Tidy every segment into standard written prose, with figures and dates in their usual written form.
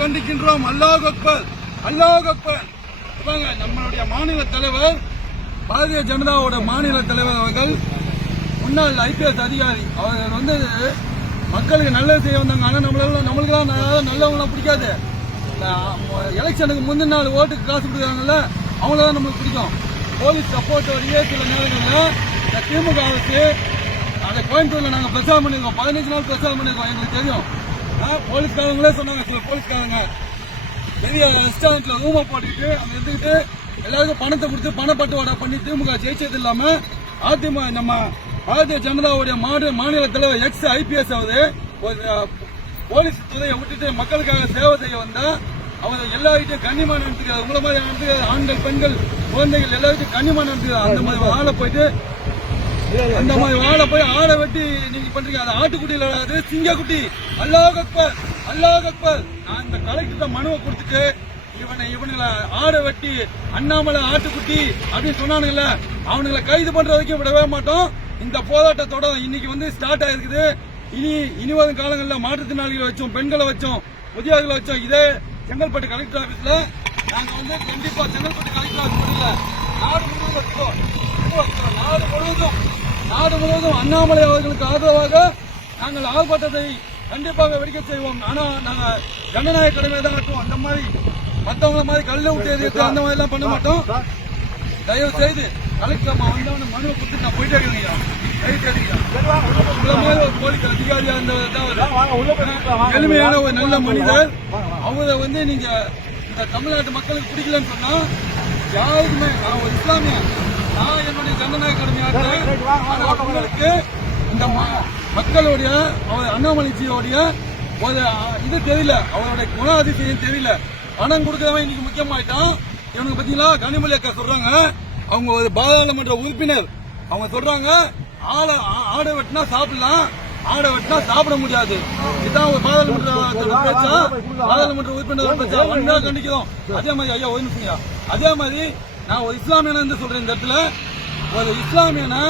கண்டிக்கின்றோம். அல்லாஹ் அக்பர், அல்லாஹ் அக்பர். நம்மளுடைய மாநில தலைவர், பாரதிய ஜனதாவோட மாநில தலைவர் அவர்கள், முன்னாள் IPS அதிகாரி, அவர் மக்களுக்கு நல்லது செய்ய வந்தாங்க. ஆனா நம்மளுக்கெல்லாம் நல்லவங்களாம் பிடிக்காது. எலெக்ஷனுக்கு முந்தின நாள் ஓட்டுக்கு காசு கொடுக்குறாங்கல்ல, அவங்களதான் நம்மளுக்கு பிடிக்கும். போலீஸ் சப்போர்ட்டோடையே சில நேரங்களில் திமுக அரசு அதை கோயம்புத்தூர்ல நாங்க பிரச்சாரம் பண்ணிருக்கோம். 15 நாள் பிரச்சாரம் பண்ணிருக்கோம். எங்களுக்கு தெரியும். போலீஸ்காரங்களே சொன்னாங்க, சில போலீஸ்காரங்க பெரிய ரெஸ்டாரண்ட்ல ரூமை போட்டுக்கிட்டு அங்க இருந்துக்கிட்டு எல்லாருக்கும் பணத்தை கொடுத்து பணப்பட்டுவாடா பண்ணி திமுக ஜெயிச்சது இல்லாம நம்ம பாரதிய ஜனதாவுடைய மாநில தலைவர் IPS போலீஸ் துறையை விட்டுட்டு மக்களுக்காக சேவை செய்ய வந்தா அவர் எல்லார்கிட்டையும் கண்ணியமா நடத்துக்கிறார். உங்களை மாதிரி நடத்துக்கிறார். ஆண்கள், பெண்கள், குழந்தைகள் எல்லாருக்கும் கண்ணியமா நடத்துக்கிறார். அந்த மாதிரி ஆளை போய் ஆளை வெட்டி நீங்க பண்றீங்க. அது ஆட்டுக்குட்டியில வராது, சிங்கக்குட்டி. அல்லாஹ் அக்பர், அல்லாஹ் அக்பர். நான் இந்த கலெக்டர் மனுவை கொடுத்துட்டு இவனுங்களை ஆடை வெட்டி அண்ணாமலை ஆட்டுக்குட்டி அப்படின்னு சொன்னானுங்கல்ல, அவனுங்களை கைது பண்ற வரைக்கும் விடவே மாட்டோம். இந்த போராட்டத்தோட இன்னைக்கு ஸ்டார்ட் ஆயிருக்குது. இனி வரும் காலங்களில் மாற்றுத்திறனாளிகளை வச்சோம், பெண்களை வச்சோம், முதியோர்களை வச்சோம். இதே செங்கல்பட்டு கலெக்டர் ஆபீஸ்ல நாங்க கண்டிப்பா செங்கல்பட்டு கலெக்டர் ஆபீஸ் பண்ணல, நாடு முழுவதும் அண்ணாமலை அவர்களுக்கு ஆதரவாக நாங்கள் ஆர்ப்பாட்டத்தை கண்டிப்பாக வெடிக்க செய்வோம். ஆனா நாங்க ஜனநாயக கடமை தான் கட்டுவோம். அந்த மாதிரி மத்தவங்க மாதிரி கல்ல விட்டு எதிர்த்து அந்த மாதிரி எல்லாம் பண்ண மாட்டோம். தயவு செய்து கலெக்டர் வந்தவன மனுவை கொடுத்து நான் போயிட்டே இருக்கேன். ஒரு போலீஸ் அதிகாரியா இருந்தவர், எளிமையான ஒரு நல்ல மனிதர். அவரை நீங்க இந்த தமிழ்நாட்டு மக்களுக்கு பிடிக்கலன்னு சொன்னா யாருக்குமே, நான் ஒரு இஸ்லாமிய, நான் என்னுடைய ஜனநாயக கடமையாக உங்களுக்கு இந்த மக்களுடைய அண்ணாமலைஜியோடைய ஒரு இது தெரியல, அவருடைய குணாதிசயம் தெரியல. பணம் கொடுக்கறவன் இன்னைக்கு முக்கியமாயிட்டான். இவனுக்கு பாத்தீங்களா, கனிமொழி அக்கா சொல்றாங்க, அவங்க ஒரு பாராளுமன்ற உறுப்பினர், அவங்க சொல்றாங்க ஆடை வெட்டினா சாப்பிடலாம், ஆடை வெட்டினா சாப்பிட முடியாது. இதுதான் ஒரு பாராளுமன்ற பேச்சா, பாராளுமன்ற உறுப்பினர் பேச்சா. ஒன்றா கண்டிக்கிறோம். அதே மாதிரி ஐயா ஒரு நிமிஷம், அதே மாதிரி நான் ஒரு இஸ்லாமியன் சொல்றேன். இந்த இடத்துல ஒரு இஸ்லாமியனை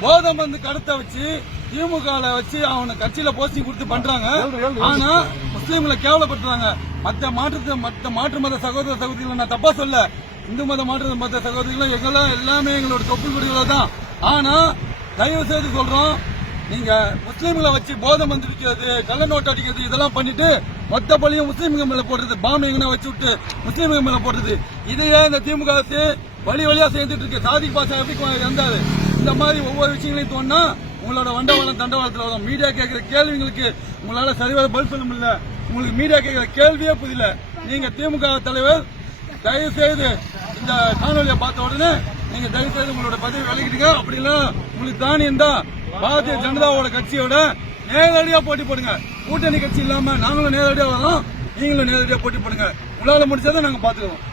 போதை மருந்து கடத்த வச்சு திமுக வச்சு அவனை கட்சியில போஸ்டிங் கொடுத்து பண்றாங்க. ஆனா முஸ்லீம்களை கேவலப்படுத்துறாங்க. மற்ற மாற்று மத சகோதர சகோதரிகளை நான் தப்பா சொல்ல, இந்து மாற்று மத சகோதரிகளும் எங்கெல்லாம் எல்லாமே எங்களோட தொப்பு குடிகளை தான். ஆனா தயவு செய்து சொல்றோம், நீங்க முஸ்லீம்களை வச்சு போதை மருந்து விற்கிறது, கள்ள நோட்டு அடிக்கிறது, இதெல்லாம் பண்ணிட்டு மொத்த பள்ளியும் முஸ்லீம்கள் மேல போடுறது, பாம்பு எங்கன்னா வச்சு விட்டு முஸ்லீம்கள் மேல போடுறது, இதையே இந்த திமுக அரசு வழியா சேர்ந்துட்டு இருக்கு. சாதிக் பாஷா எப்படி இருந்தாரு, இந்த மாதிரி ஒவ்வொரு விஷயங்களையும் தோணுனா உங்களோட வண்டவாளம் தண்டவாளத்தில் வரும். மீடியா கேட்கிற கேள்விங்களுக்கு உங்களால சரிவர பதில் சொல்ல முடியல. உங்களுக்கு மீடியா கேட்கிற கேள்வியே புரியல. நீங்க திமுக தலைவர் தயவு செய்து இந்த காணொலியை பார்த்த உடனே நீங்க தயவு செய்து உங்களோட பதவி விலகிடுங்க. அப்படிலாம் உங்களுக்கு தானியம் தான் பாரதிய ஜனதாவோட கட்சியோட நேரடியா போட்டி போடுங்க. கூட்டணி கட்சி இல்லாம நாங்களும் நேரடியா வரோம், நீங்களும் நேரடியா போட்டி போடுங்க. உங்களால முடிச்சதை நாங்க பாத்துக்கிறோம்.